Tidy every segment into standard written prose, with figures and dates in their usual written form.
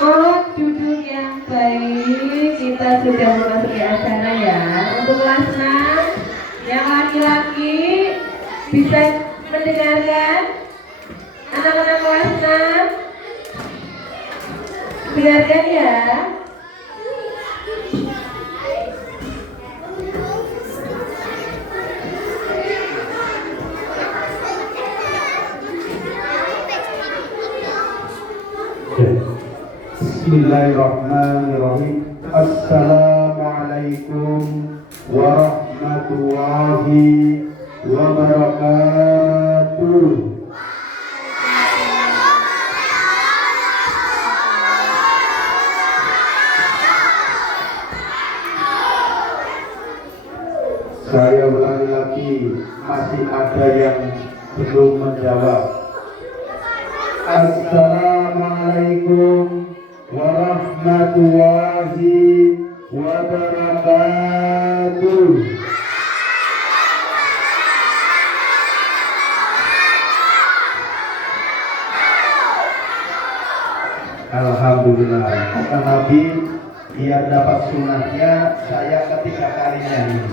Oh, duduk yang baik. Kita sudah memasuki acara ya. Untuk kelas 6 yang laki-laki bisa mendengarkan. Anak-anak kelas 6 dengarkan ya. Bismillahirrahmanirrahim. Assalamualaikum warahmatullahi wabarakatuh. Saya ulangi lagi, masih ada yang belum menjawab. Assalamualaikum warahmatullahi wabarakatuh. Alhamdulillah, kata Nabi, biar dapat sunnahnya saya ketiga kalinya ini.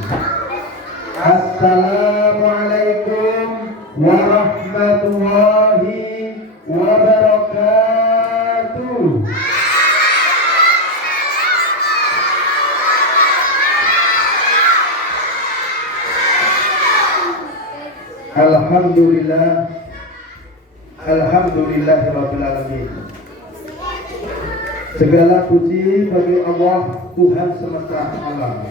Assalamualaikum warahmatullahi wabarakatuh. Alhamdulillah, alhamdulillahirabbil alamin. Segala puji bagi Allah Tuhan semesta alam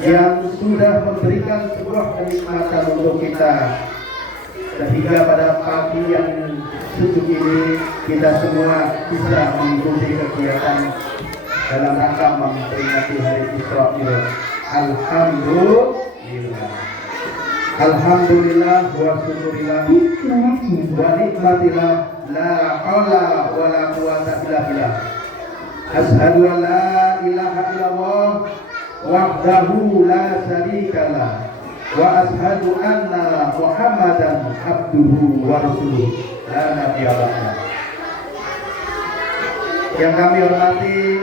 yang sudah memberikan sebuah kenikmatan untuk kita, sehingga pada pagi yang sejuk ini kita semua bisa mengikuti kegiatan dalam rangka memperingati hari Isra Mi'raj. Alhamdulillah, alhamdulillah wa syukurillah wa nikmatillah, la haula wa la quwwata illa billah. Asyhadu an la ilaha illallah wahdahu la syarikalah wa asyhadu anna Muhammadan abduhu wa rasuluh la nabiyya ba'dah. Yang kami hormati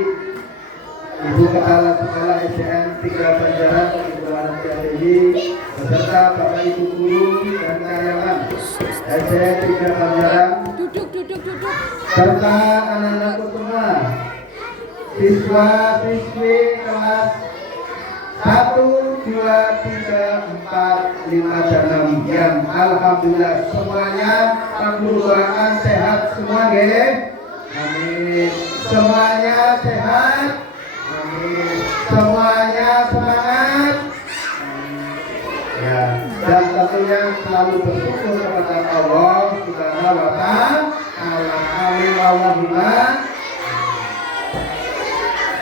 Ibu Kepala Sekolah SDN 3 Banjaran, Ibu Anastasia, beserta Bapak Ibu guru dan karyawan SDN 3 Banjaran, serta anak-anakku semua, siswa-siswi kelas 1, 2, 3, 4, 5, dan 6 yang alhamdulillah semuanya doakan sehat semua nggih. Amin. Semuanya sehat. Amin. Semuanya semangat. Amin. Ya, dan tentunya selalu bersyukur kepada Allah Subhanahu wa taala. Alhamdulillah.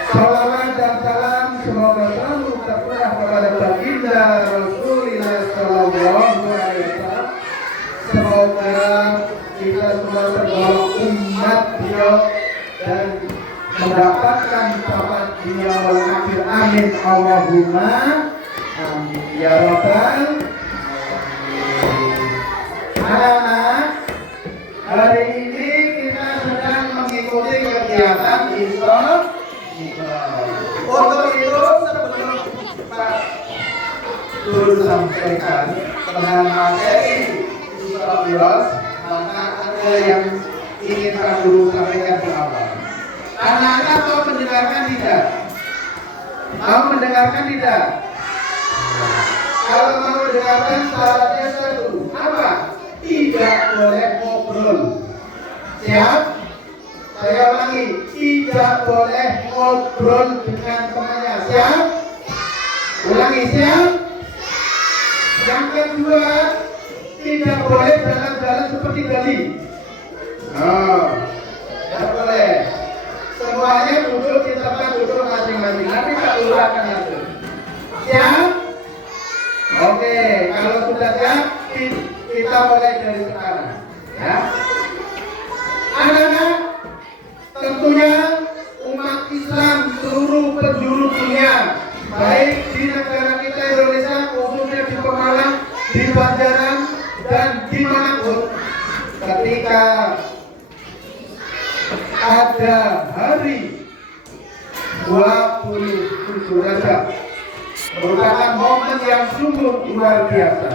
Salawat dan salam semoga selalu tercurah kepada baginda Rasulullah Sallallahu Alaihi Wasallam. Semoga kita semua tergolong umat beliau dan mendapatkan syafaat dunia wal akhir. Amin Allahumma amin ya rabbal alamin. Anak-anak, hari ini kita sedang mengikuti kegiatan Isra. Untuk itu sebelum Pak Guru sampaikan tentang materi Isra Mi'raj, maka ada yang ingin Pak Guru sampaikan di awal. Anak-anak mau mendengarkan tidak? Mau mendengarkan tidak? Kalau mau mendengarkan syaratnya satu, apa? Tidak boleh ngobrol. Siap? Saya ulangi, tidak boleh ngobrol dengan temannya. Siap? Ulangi, siap? Yang kedua, tidak boleh jalan-jalan seperti tadi. Oh, tidak boleh. Semuanya duduk di tempat duduk masing-masing. Nanti Pak Guru akan atur. Siap? Oke, kalau sudah siap, kita mulai dari sekarang. Ya. Anak-anak, tentunya umat Islam seluruh penjuru dunia, baik di negara kita Indonesia, khususnya di Pemalang, di Banjaran, dan dimanapun, ketika pada hari 27 Rajab merupakan momen yang sungguh luar biasa,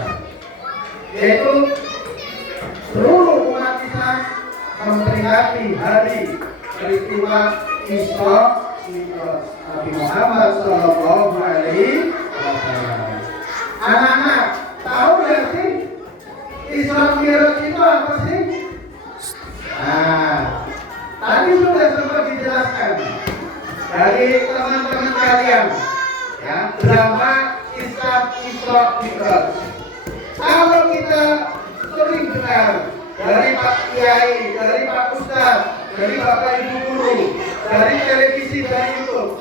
yaitu seluruh umat Islam memperingati hari peristiwa Isra Mi'raj Nabi Muhammad Sallallahu Alaihi Wasallam. Anak-anak tahu nggak sih Isra Mi'raj itu apa sih? Nah, tadi sudah sempat dijelaskan dari teman-teman kalian, ya, drama Isra Mi'raj. Kalau kita sering dengar dari Pak Kiai, dari Pak Ustadz, dari Bapak Ibu Guru, dari televisi, dari YouTube,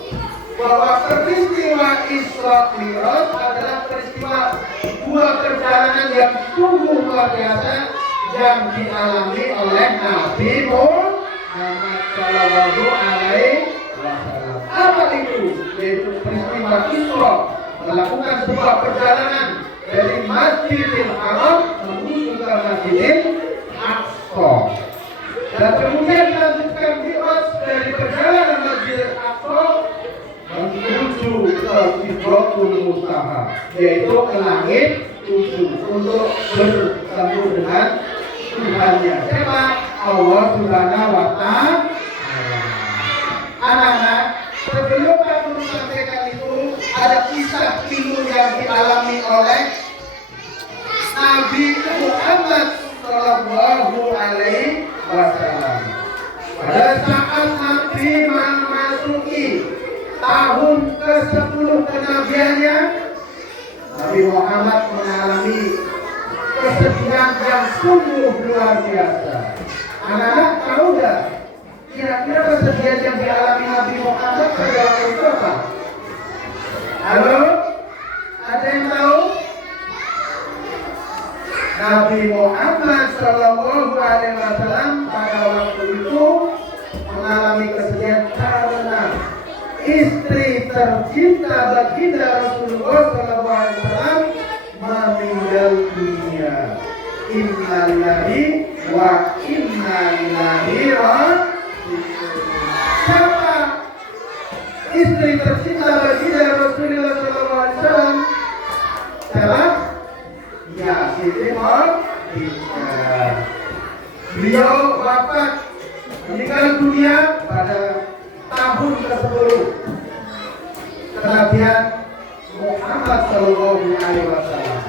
bahwa peristiwa Isra Mi'raj adalah peristiwa dua perjalanan yang sungguh luar biasa yang dialami oleh Nabi Muhammad Sallallahu Alaihi Wasallam. Apa itu? Yaitu peristiwa Isra, melakukan sebuah perjalanan dari Masjidil Haram menuju ke Masjidil Aqsa, dan kemudian dilanjutkan Mi'raj dari perjalanan Masjidil Aqsa menuju ke Sidratul Muntaha, yaitu ke langit 7 untuk bertemu dengan Tuhannya. Siapa? Allah Subhanahu wa Ta'ala. Anak-anak, sebelum aku sampaikan itu, ada kisah pilu yang dialami oleh Nabi Muhammad Sallallahu Alaihi Wasallam. Pada saat Nabi memasuki tahun ke-10 kenabiannya, Nabi Muhammad mengalami kesedihan yang sungguh luar biasa. Anak-anak tahu nggak? Kira-kira kesedihan yang dialami Nabi Muhammad pada waktu itu apa? Halo? Ada yang tahu? Nabi Muhammad Sallallahu Alaihi Wasallam pada waktu itu mengalami kesedihan karena istri tercinta baginda Rasulullah Sallallahu Alaihi Wasallam meninggal dunia. Innalillahi wa inna ilaihi raji'un. Siapa istri tercinta baginda Rasulullah Sallallahu Alaihi Wasallam? Siapa? Ya, Siti Khadijah. Beliau wafat, meninggal dunia pada tahun ke-10 kenabian Muhammad Sallallahu Alaihi Wasallam.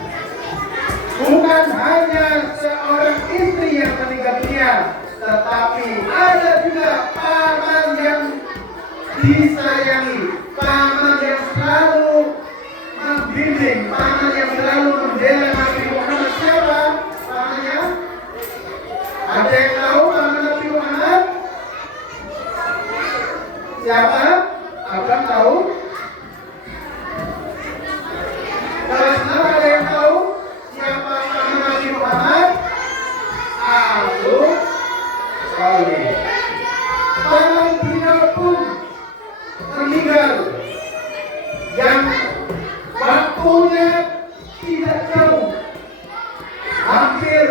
Bukan hanya seorang istri yang meninggal dunia, tetapi ada juga paman yang disayangi, paman yang selalu membimbing, paman yang selalu membela Nabi Muhammad. Siapa pamannya? Ada yang tahu paman Nabi Muhammad? Siapa? Abang tahu? Kalau senang ada yang tahu siapa paman Nabi Muhammad? Abu Thalib. Paman beliau pun meninggal yang waktunya tidak jauh, hampir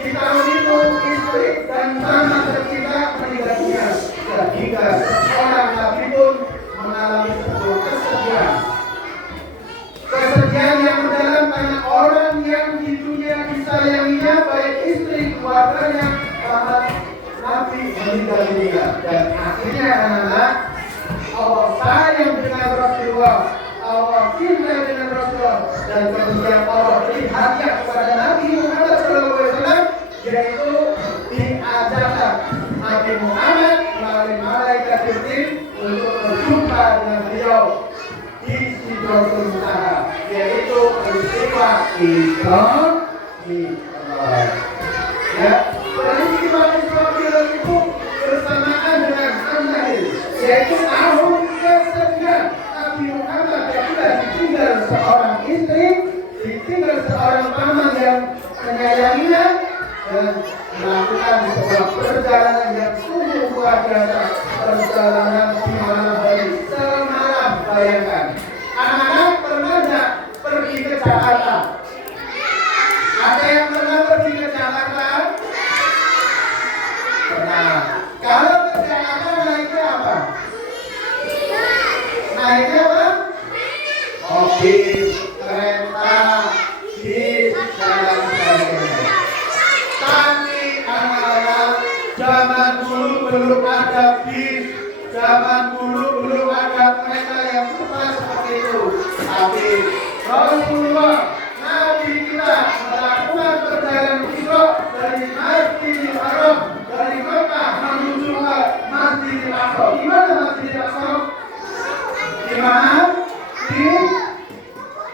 di tahun itu istri dan paman tercinta meninggal dunia, sehingga seorang Nabi pun mengalami sebuah kesedihan yang mendalam karena orang yang di dunia disayanginya, baik istri, keluarganya, paman Nabi meninggal dunia. Dan akhirnya anak-anak, Allah sayang dengan Rasulullah, Allah cinta dengan Rasulullah, dan kemudian Allah beri hadiah kepada Nabi Muhammad SAW, yaitu diajarkan Nabi Muhammad melalui malaikat Jibril untuk berjumpa dengan beliau di Sidratul Muntaha, yaitu peristiwa Isra Mi'raj. Ya, peristiwa Isra Mi'raj itu bersamaan dengan An-Nahl, yaitu tahun ke-9 Nabi Muhammad yang sudah ditinggal seorang istri, ditinggal seorang paman yang menyayanginya, dan melakukan sebuah perjalanan yang sungguh luar biasa, perjalanan di malam hari semalam. Bayangkan, anak-anak pernah nggak pergi ke Jakarta? Kalau perjalanan naiknya apa? Naiknya apa? Mobil, kereta, bis, dan sebagainya. Tapi anak-anak, zaman dulu belum ada bis, zaman dulu belum ada kereta yang cepat seperti itu. Tapi Rasulullah, Nabi kita melakukan perjalanan Isra dari Masjidil Haram, dari Mekah menuju ke Masjidil Aqsa. Di mana Masjidil Aqsa? Di mana?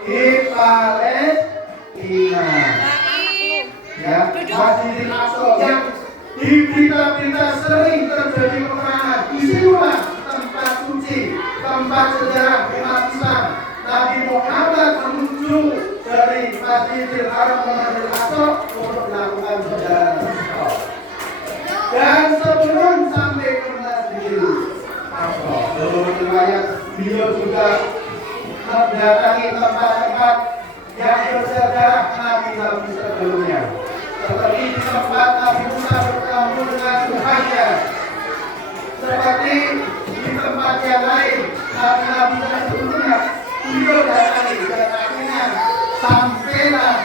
Di Palestina. Ya, Masjidil Aqsa yang di berita-berita sering terjadi peperangan. Disitulah tempat suci, tempat sejarah umat Islam. Nabi Muhammad menuju dari Masjidil Haram ke Masjidil Aqsa untuk melakukan perjalanan Isra. Dan sebelum sampai ke Masjidil Aqsa, menurut riwayat beliau juga mendatangi tempat-tempat yang bersejarah Nabi-Nabi sebelumnya. Seperti di tempat Nabi Musa bertemu dengan Tuhannya, seperti di tempat yang lain Nabi-Nabi sebelumnya beliau datangi, dan akhirnya sampailah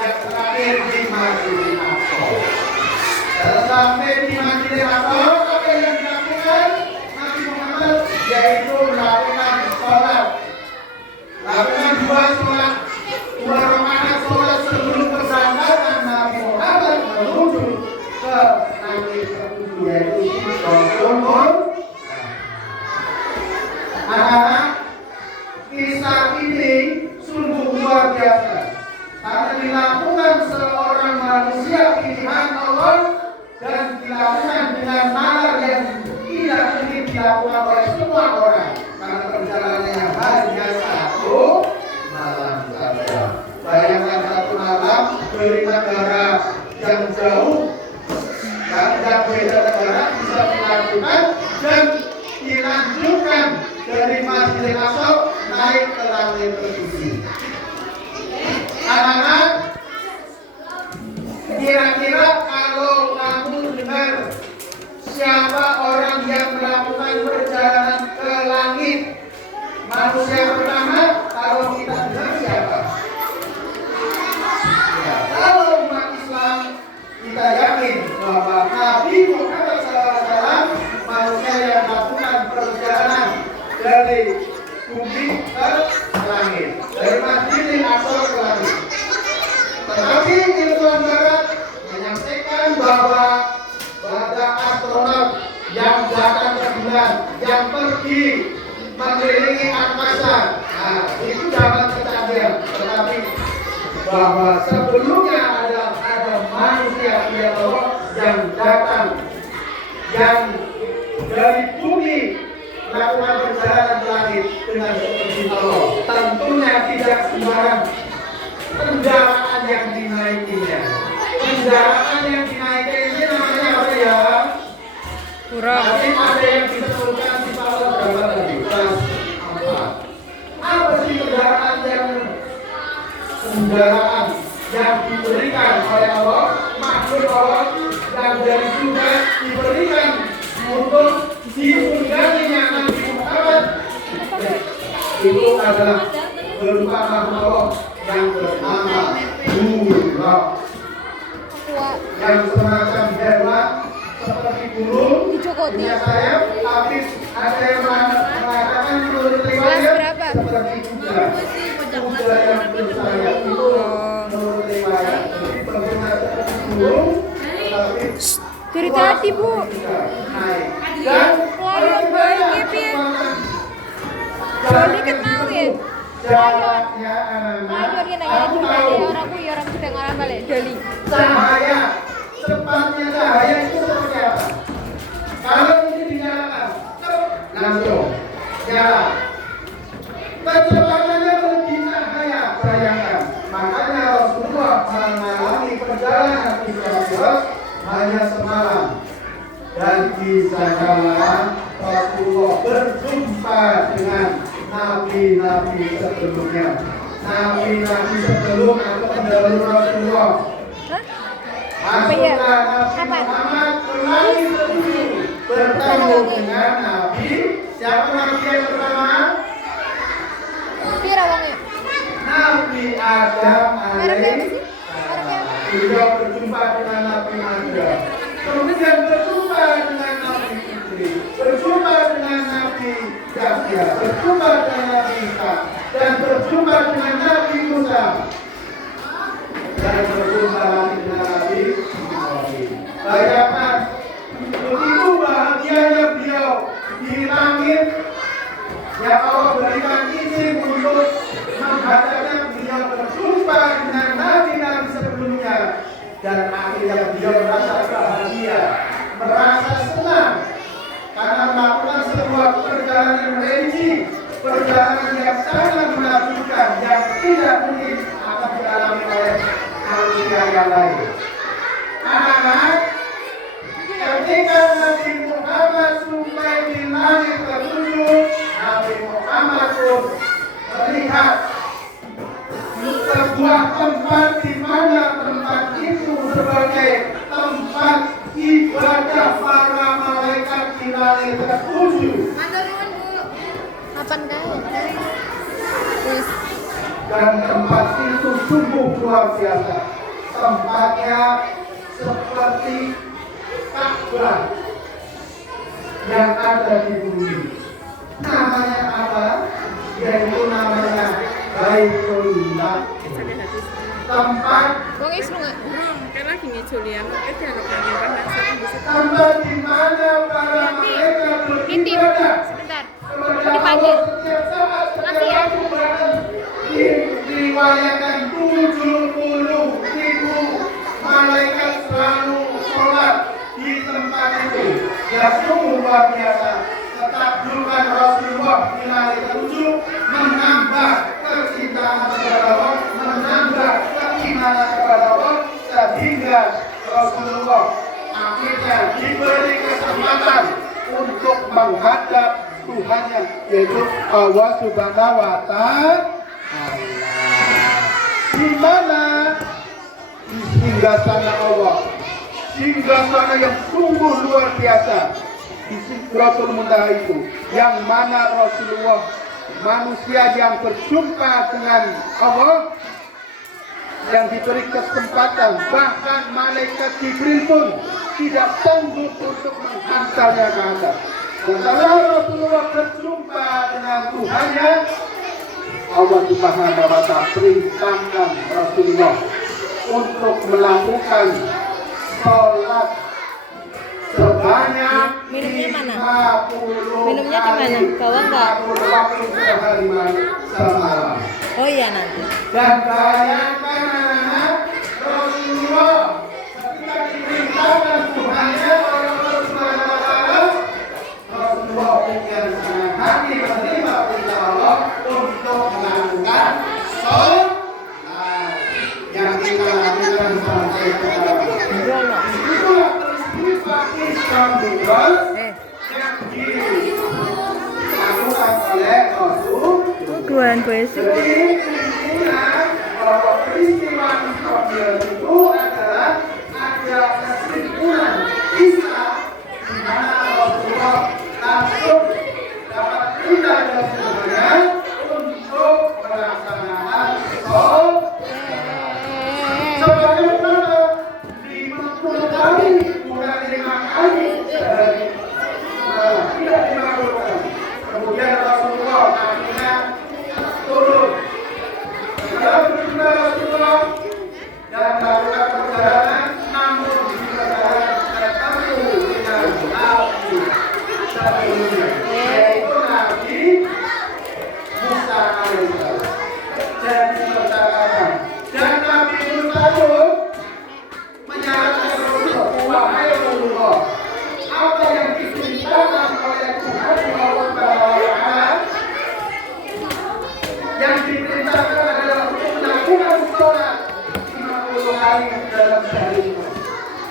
yang terakhir di Masjidil Aqsa. Sampai di Masjidil Aqsa, apa yang dilakukan Nabi Muhammad? Yaitu melakukan sholat, lakukan dua rakaat sholat sebelum berangkatan Nabi Muhammad menuju ke langit ketujuh, yaitu Sidratul. Anak-anak, kisah ini sungguh luar biasa karena dilakukan seorang manusia pilihan Allah dan dilakukan dengan nalar yang tidak mungkin dilakukan oleh semua orang, karena perjalanannya hanya satu malam saja. Bayangkan satu malam dari negara yang jauh dan beda negara bisa melakukan dan dilanjutkan dari Masjidil Aqsa naik ke langit ketujuh. Anak-anak, kira-kira kalau kamu dengar siapa orang yang melakukan perjalanan ke langit, manusia pertama, kalau kita dengar siapa? Ya, kalau umat Islam kita yakin bahwa Nabi Muhammad SAW manusia yang melakukan perjalanan dari bumi ke langit, dari Masjidil Aqsa ke langit. Tetapi ilmuwan barat menyampaikan bahwa ada astronot yang datang ke bulan, yang pergi mengelilingi angkasa. Nah, itu zaman kecanggihan. Tetapi bahwa sebelumnya ada manusia pilihan Allah yang datang, yang dari bumi melakukan perjalanan ke langit dengan seperti Allah. Tentunya tidak sembarang kendaraan yang dinaikinya. Kendaraan yang dinaikin ini namanya apa ya? Tapi ada yang disebutkan di pasal berapa tadi? Kelas 4. Apa sih kendaraan yang diberikan oleh Allah, makhluk Allah, yang dari juga diberikan untuk diungganginya Nabi Muhammad? Itu adalah berupa makhluk Allah yang bernama buraq, yang semacam hewan seperti burung punya sayap, tapi ada yang mengatakan menurut riwayat seperti kuda yang bersayap itu menurut riwayat. Jadi benar seperti burung, tapi dari tadi Bu naik. Dan lawan baik piye dikit mau ya jaraknya anak-anak, ayo dia nanya aku juga tahu deh orang ku ya orang sudah ngaran balik Dali cahaya, cepatnya cahaya itu seperti apa? Kalau ini dinyalakan, langsung nyala. Kecepatannya lebih cahaya, bayangkan. Makanya Rasulullah mengalami perjalanan Isra hanya semalam. Dan di sana Rasulullah berjumpa dengan nabi-nabi sebelumnya. Nabi-nabi sebelum atau pendahulu Rasulullah. Masuklah Nabi Muhammad ke langit ketujuh. dengan Nabi. Siapa Nabi yang pertama? Pira wongnya? Nabi Adam Mereknya apa sih? beliau berjumpa dengan Nabi Adam. Kemudian berjumpa dengan Nabi Idris, berjumpa dengan Nabi Yahya, berjumpa dengan Nabi Isa, dan berjumpa dengan Nabi Musa, dan berjumpa dengan Nabi Ibrahim. Bayangkan, begitu bahagianya beliau di langit. Ya Allah berikan izin untuk menghadapnya, beliau berjumpa dengan nabi-nabi sebelumnya, dan akhirnya beliau merasa bahagia, merasa senang karena melakukan sebuah perjalanan religi, perjalanan yang sangat menakjubkan, yang tidak mungkin akan dialami oleh manusia yang lain. Anak-anak, ketika Nabi Muhammad sampai di langit ketujuh, Nabi Muhammad pun melihat sebuah tempat di mana tempat itu sebagai tempat ibadah para malaikat di langit ketujuh. Kapan kaya? Terus Dan tempat itu sungguh luar biasa. Tempatnya seperti Ka'bah yang ada di bumi. Namanya apa? Yaitu namanya Baitullah. Tempat wong isru nggak? Karena gini Julian, itu ada pengen tempat di mana para malaikat beribadah Sebentar. kepada Dipanggil. Allah setiap saat, Makasih ya. setiap waktu, bahkan diriwayatkan 70.000 malaikat selalu sholat di tempat itu. Ya sungguh luar biasa. Ketakjuban Rasulullah di langit ketujuh menambah kecintaan kepada Allah, menambah keimanan kepada Allah, sehingga Rasulullah akhirnya diberi kesempatan untuk menghadap Tuhannya, yaitu Allah Subhanahu wa Ta'ala. Di mana? Di singgasana Allah, singgasana yang sungguh luar biasa di Sidratul Muntaha itu, yang mana Rasulullah, manusia yang berjumpa dengan Allah, yang diberi kesempatan, bahkan malaikat Jibril pun tidak sanggup untuk menghantarnya ke atas. Setelah Rasulullah berjumpa dengan Tuhannya, Allah Subhanahu wa Ta'ala perintahkan Rasulullah untuk melakukan sholat sebanyak Minumnya mana? 50 Minumnya di mana? Bawa nggak? 50 waktu sehari semalam. Oh iya nanti. Dan bayangkan anak-anak, Rasulullah ketika diperintahkan Tuhannya oleh Allah Subhanahu wa Ta'ala, Rasulullah yang sangat hati menerima perintah Allah untuk melakukan sholat yang kita lakukan sampai sekarang. Itulah peristiwa Islam Bebas yang dilakukan oleh Rasul. Tuhan besok. Jadi intinya bahwa peristiwa Isra itu adalah ada kesimpulan kisah di mana Rasulullah langsung dapat perintah dari Tuhannya untuk melaksanakan sholat sebagaimana 50 kali, bukan 5 kali dari tidak 50 kali. Kemudian Rasulullah akhirnya turun. Dalam berjumpa Rasulullah dan melakukan perjalanan, namun di perjalanan tertentu dengan Nabi sebelumnya, yaitu Nabi Musa alaihissalam. Dan diperkatakan, dan Nabi Musa pun menyarankan Rasulullah, wahai Rasulullah, apa yang diperintahkan oleh Tuhan Allah Ta'ala, yang diperintahkan adalah untuk melakukan sholat 50 hari dalam sehari.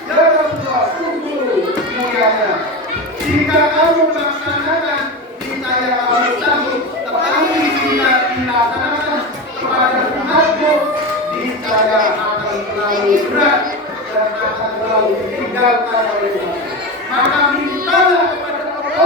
Ya Rasulullah, sungguh mulianya, jika kamu melaksanakan, niscaya kamu sanggup. Tetapi jika dilaksanakan kepada umatmu, niscaya akan terlalu berat dan akan terlalu ditinggalkan oleh umat. Maka mintalah kepada Allah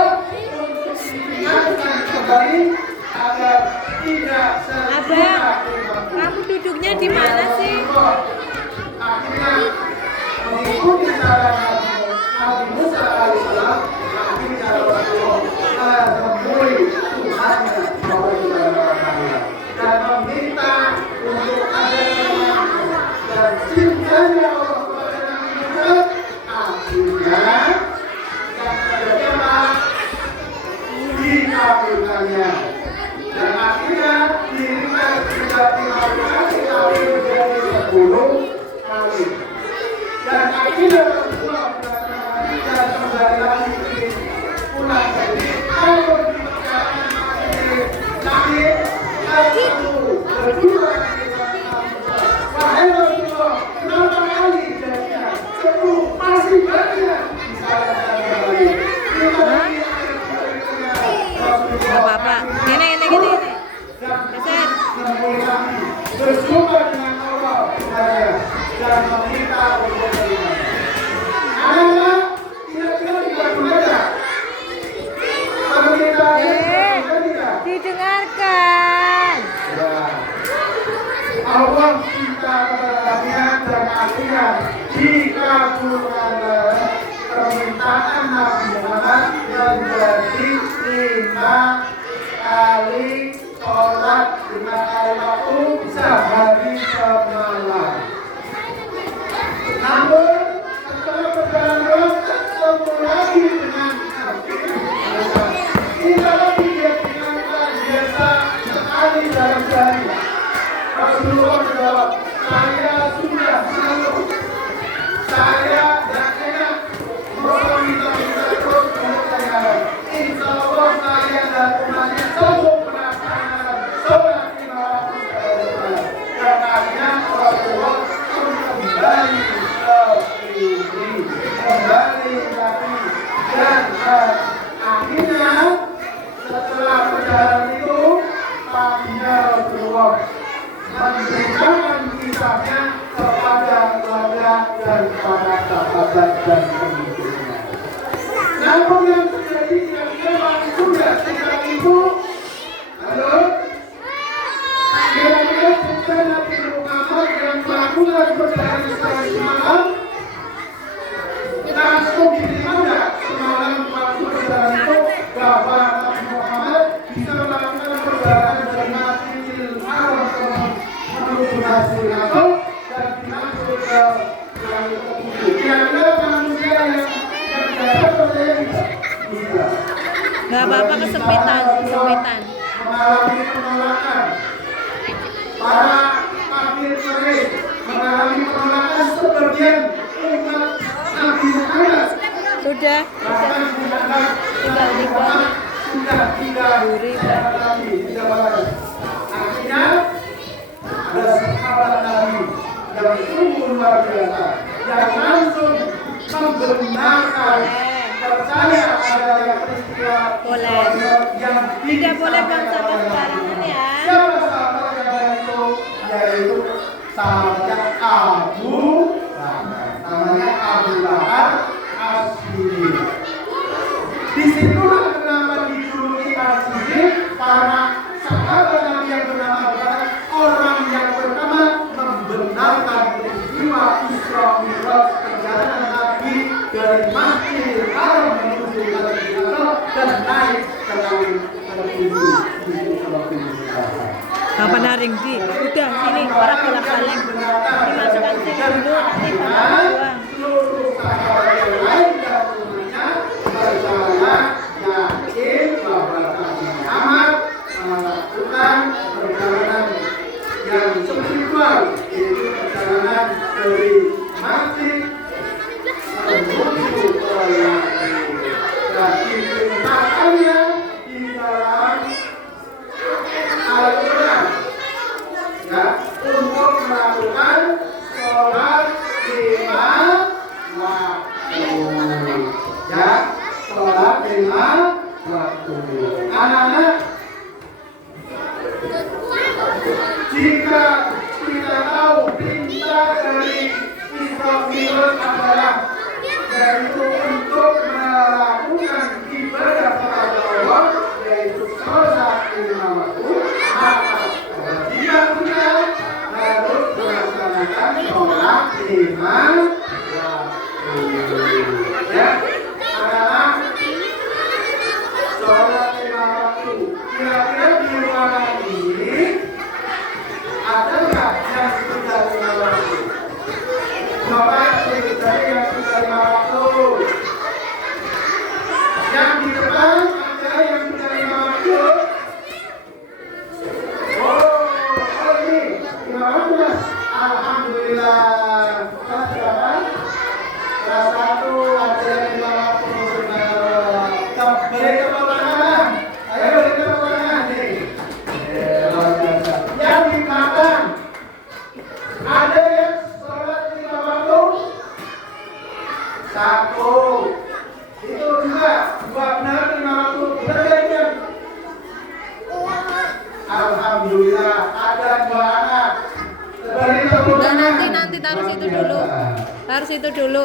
Tapi cara Rasulullah menemui Tuhannya dan meminta untuk ada dan cintanya Allah kepada Nabi Muhammad. Akhirnya yang terjadi dikabulkannya dan akhirnya dirinya tidak dikabulkan tapi menjadi 10 kali dan akhirnya Rasulullah dan kembali lagi pulang dari kalau dikatakan masih sakit berdua wahai Rasulullah kenapa kali jadinya 10 masih banyak disalahkan kembali Bapak, ini gini. Geser. Berjumpa dengan Allah dan meminta untuk beriman. Anak-anak, kira-kira tidak. Kalau kita tidak. Didengarkan. Ya. Allah cinta kepadanya dan akhirnya dikabulkan permintaan Nabi Muhammad menjadi 5 kali sholat 5 kali waktu sehari semalam. Namun setelah perjalanan ketemu lagi dengan tidak lagi dia tinggalkan biasa sekali dalam sehari. Rasulullah menjawab, saya sudah malu. Saya dan enak mau minta terus berjalan. Insya Allah saya dan umatnya sanggup melaksanakan sholat 5 waktu sehari. Dan akhirnya Rasulullah kembali ke sini, kembali lagi dan akhirnya setelah perjalanan itu paginya Rasulullah menceritakan kisahnya kepada keluarga dan kepada sahabat dan pengikutnya. Namun yang terjadi kira-kira sudah sejak itu, halo, kira-kira cerita Nabi Muhammad yang melakukan perjalanan sekali semalam, langsung diterima semalam waktu perjalanan itu bahwa Nabi Muhammad bisa melakukan perjalanan dari Masjidil Haram menuju Masjidil Aqsa dan masuk ke langit ketujuh. Kira-kira manusia yang dapat percaya bisa. Gak apa-apa kesempitan. Mengalami penolakan. Para kafir Quraisy mengalami penolakan sebagian umat Nabi Muhammad. Sudah. Sudah tidak lagi tidak balas. Akhirnya ada sahabat Nabi yang sungguh luar biasa yang langsung membenarkan percaya adanya peristiwa yang Tidak boleh bangsa sembarangan ya. siapa sahabat yang ada itu yaitu sahabatnya Abu Bakar, namanya Abu Bakar As-Siddiq. Disitulah kenapa dijuluki As-Siddiq karena sahabat Nabi yang bernama Abu Bakar orang yang pertama membenarkan peristiwa Isra Mi'raj perjalanan Nabi dari Masjidil Haram menuju Masjidil Aqsa dan naik ke langit ketujuh. Apa naring di? Udah sini orang bolak-balik. Dimasukkan sini dulu nanti bapak buang. Seluruh sahabat yang lain dan semuanya percaya yakin bahwa Nabi Muhammad melakukan perjalanan yang spiritual, yaitu perjalanan dari masjid menuju ke langit dan diperintahkannya di dalam Al-Quran ya, untuk melakukan sholat 5 waktu ya, sholat 5 waktu. Anak-anak, jika kita tahu perintah dari Isra Mi'raj adalah yaitu untuk melakukan ibadah kepada Allah, yaitu sholat 5 waktu, maka jika kita harus melaksanakan sholat 5 waktu. Ya, karena Yang di depan ada yang sudah 5 waktu. Oh ini 5 waktu. Alhamdulillah. Kelas berapa? Kelas 1 ada yang 5 waktu. Beri tepuk tangan. Ayo beri tepuk tangan nih. Luar biasa. Yang di belakang ada yang sholat 5 waktu. 1. Itu juga 2 benar 5 waktu. Benar. Alhamdulillah ada 2 anak. Beri tepuk Enggak, tangan. nanti taruh situ dulu. Taruh situ dulu.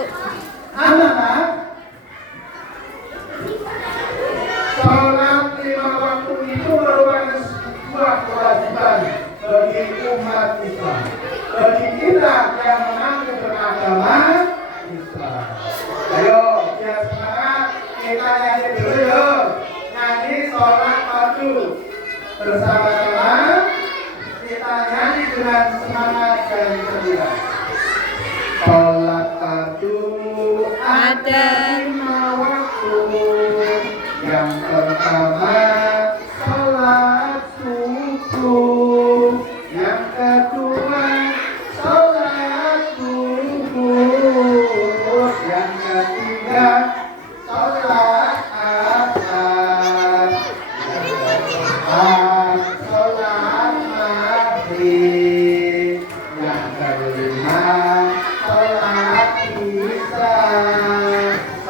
Anak-anak, sholat 5 waktu itu merupakan sebuah kewajiban bagi umat Islam, bagi kita yang mengaku beragama Islam. Ayo, biar semangat, kita nyanyi dulu yuk. Nyanyi sholat fardu bersama-sama. Kita nyanyi dengan semangat dan ceria. Sholat fardu ada 5 waktu. Yang pertama sholat subuh. Yang kedua sholat zuhur. Yang ketiga sholat asar. Yang keempat sholat maghrib. Yang kelima sholat isya.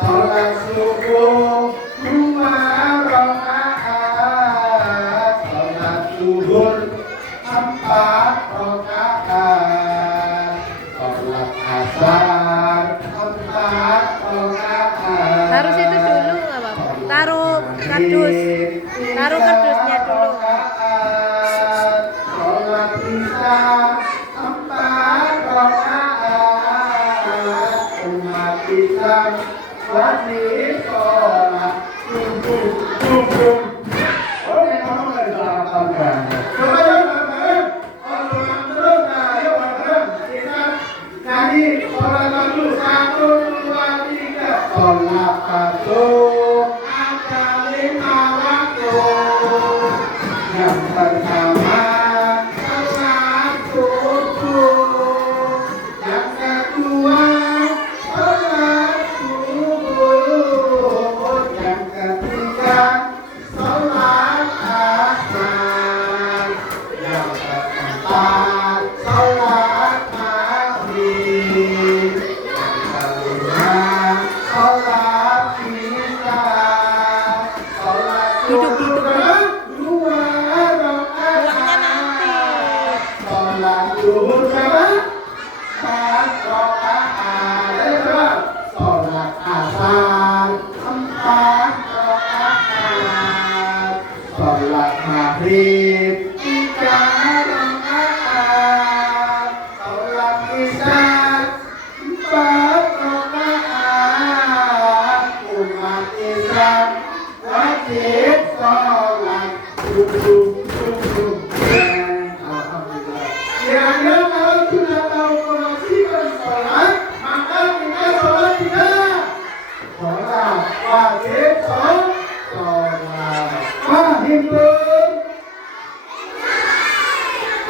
Sholat subuh 2 rakaat. Sholat zuhur 4 rakaat. Sholat asar 4 rakaat. Taruh situ dulu nggak apa-apa. Taruh kardus. Taruh kardusnya dulu. Sholat isya 4 rakaat. Umat Islam wajib sholat subuh. Oh, ini kamu nggak diselamatkan. Coba yuk bareng-bareng. Oh, bareng terus. Nah, yuk bareng. Kita nyanyi sholat fardu 1, 2, 3. Sholat fardu ada 5 waktu. Yang pertama sholat subuh. Yang kedua sholat zuhur. Yang ketiga sholat asar. Yang keempat sholat maghrib. Yang kelima sholat isya. Sholat Duduk. zuhur 2 Uangnya rakaat. nanti. Sholat zuhur berapa? 4 rakaat. Ayo coba. Sholat asar 4 rakaat. Sholat maghrib 3 rakaat. Sholat isya 4 rakaat. Umat Islam wajib sholat subuh. Alhamdulillah. Kira-kira kalau sudah tahu kewajiban sholat, maka kita sholat tidak. Sholat wajib sholat. Paham belum?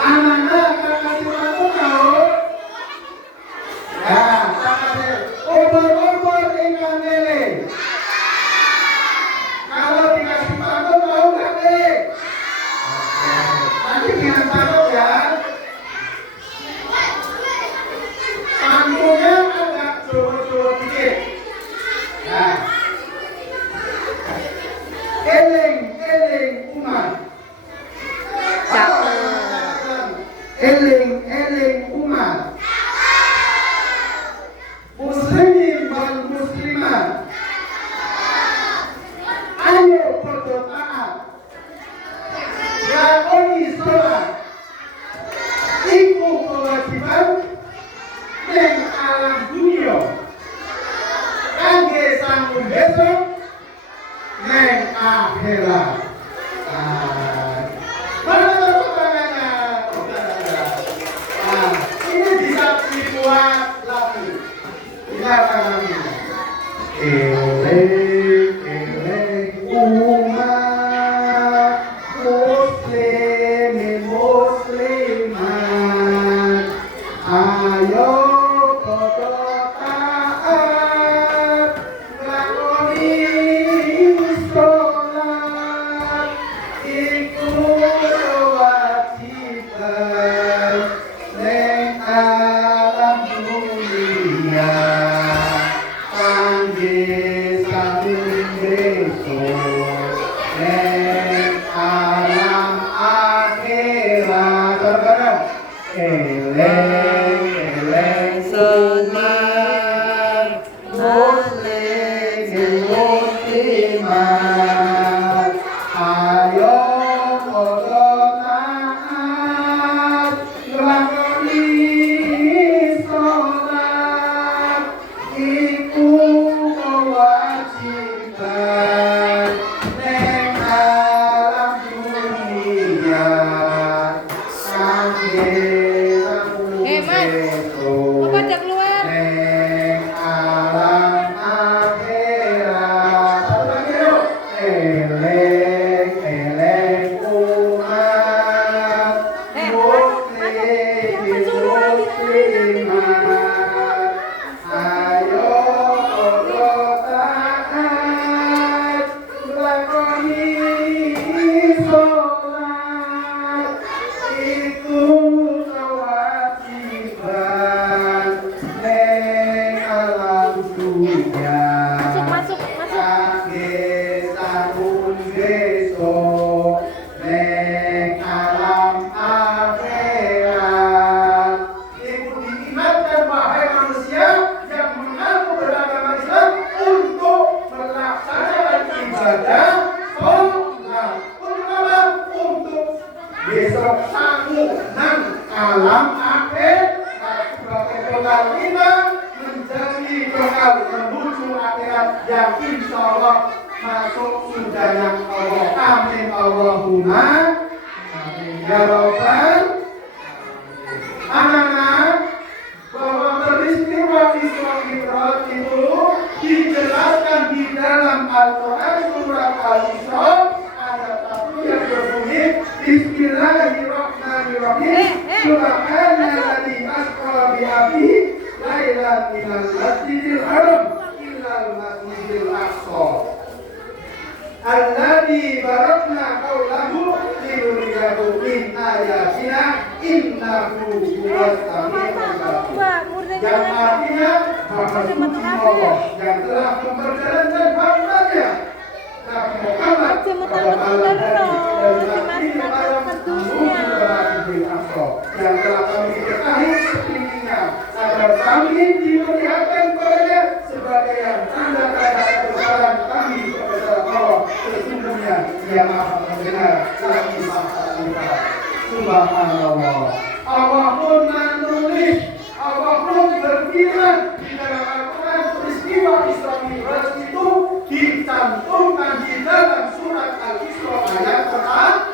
Anak-anak akan kasih tahu tahu. Ya, kasih. Obor-obor ikan lele. Kalau dikasih tahu mau nggak deh? Nanti dengan taruh ya. Pangkunya agak jauh-jauh dikit. Nah, eling umat. Eling umat. Muslimin dan muslimat. Ayo berdoa. Lakoni sholat. Iku kewajiban yang alam dunia. Kangge sambung besok neng akhirat. Mana tepuk tangannya? Nah, ini bisa dibuat lagi. Dengarkan lagi. Eling muslimat. Ayo padha taat nglakoni sholat iku kewajiban ning alam dunia. Apa ada keluar? Neng alam akhirat eleng eleng umat muslimin muslimat. Ayo padha taat lakoni sholat iku kewajiban ning alam dunia. Masuk. Kangge tahun besok ning alam akhirat. Ibu diingatkan wahai manusia yang mengaku beragama Islam untuk melaksanakan ibadah sholat. Untuk apa? Untuk besok sanggup nang alam akhirat sebagai bekal kita menjadi bekal menuju akhirat yang insya Allah masuk surga yang Allah. Amin Allahumma amin ya Rabbal anak-anak, bahwa peristiwa Isra Mi'raj itu dijelaskan di dalam Al-Quran surat Al-Isra ayat 1 yang berbunyi Bismillahirrahmanirrahim. Subhanalladzi asra bi 'abdihi lailan minal masjidil haram ilal masjidil aqsa alladzi barakna haulahu linuriyahu min ayatina innahu huwas samiul basir. Yang artinya Maha Suci Allah yang telah memperjalankan hamba-Nya Nabi Muhammad pada malam hari dan saksinya malam menuju ke Masjidil Aqsa yang telah kami berkahi setingginya agar kami diperlihatkan kepadanya sebagai yang tanda-tanda kebesaran kami kepada Allah. Sesungguhnya Dia Maha mendengar lagi Maha melihat. Subhanallah. Allah pun menulis, Allah pun berfirman di dalam Al-Quran peristiwa Isra Mi'raj itu dicantumkan di dalam surat Al-Isra ayat pertama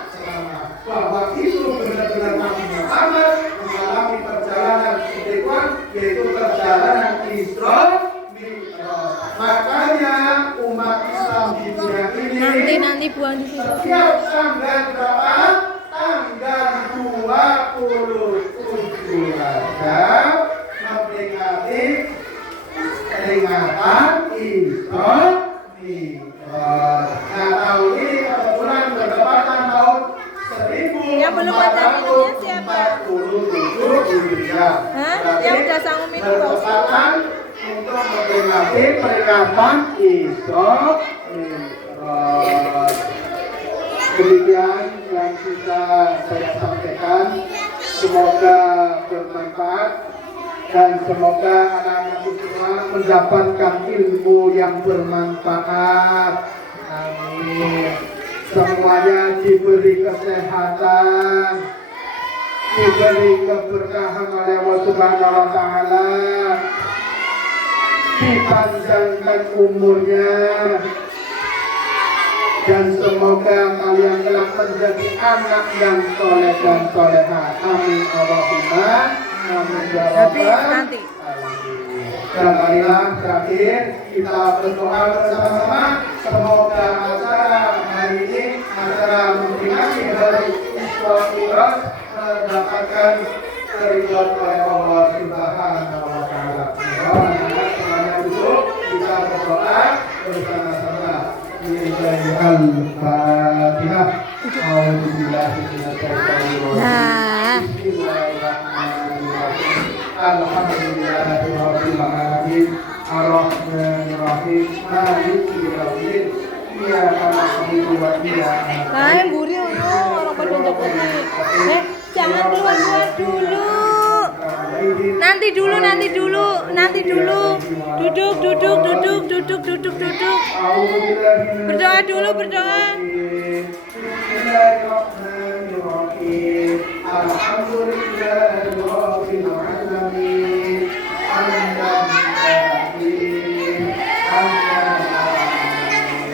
bahwa itu benar-benar Nabi Muhammad mengalami perjalanan istiqomah, yaitu perjalanan Isra Mi'raj. Makanya umat Islam di dunia ini Nanti buang di situ. setiap tanggal berapa? Tanggal 27 Rajab memperingati peringatan Isra Mi'raj. Nah, tahun ini kebetulan bertepatan tahun 1447 Yang belum baca minumnya siapa? Hijriah. Yang udah sanggup minum kok. Bertepatan untuk memperingati peringatan Isra Mi'raj. Demikian yang bisa saya sampaikan. Semoga bermanfaat dan semoga anak-anak semua mendapatkan ilmu yang bermanfaat. Amin. Semuanya diberi kesehatan, diberi keberkahan oleh Allah Subhanahu wa Ta'ala, dipanjangkan umurnya, dan semoga kalian telah menjadi anak yang soleh dan soleha. Amin Allahumma amin ya Rabbal. Dan marilah terakhir kita berdoa bersama-sama. Semoga acara hari ini, acara memperingati hari Isra Mi'raj, mendapatkan keridhaan oleh Allah Subhanahu wa Ta'ala. Anak-anak semuanya duduk, kita berdoa bersama-sama. Al-Fatihah. A'udzubillahi minasyaitonir rajim. Bismillahirrahmanirrahim. Alhamdulillahirabbil alamin. Ar-Rahmanir-Rahim. Maliki yaumiddin. Iyyaka na'budu wa iyyaka nasta'in. Nah, mburi ono orang pada njogoti. Jangan keluar-keluar dulu. Nanti dulu. Duduk. Berdoa dulu, berdoa.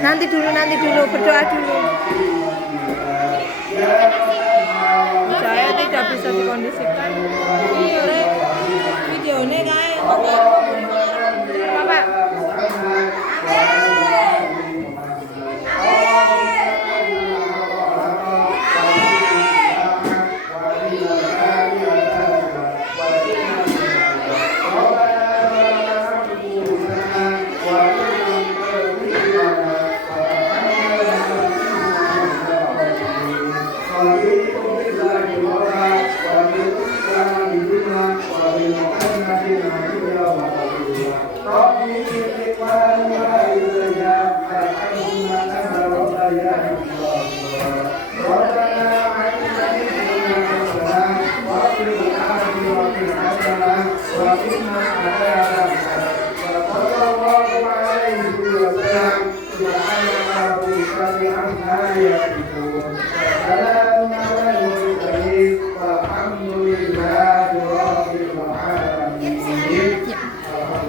Nanti dulu, berdoa dulu. Saya tidak bisa dikondisikan. Ini Rek, videonya kayak Bapak. Subhanallah,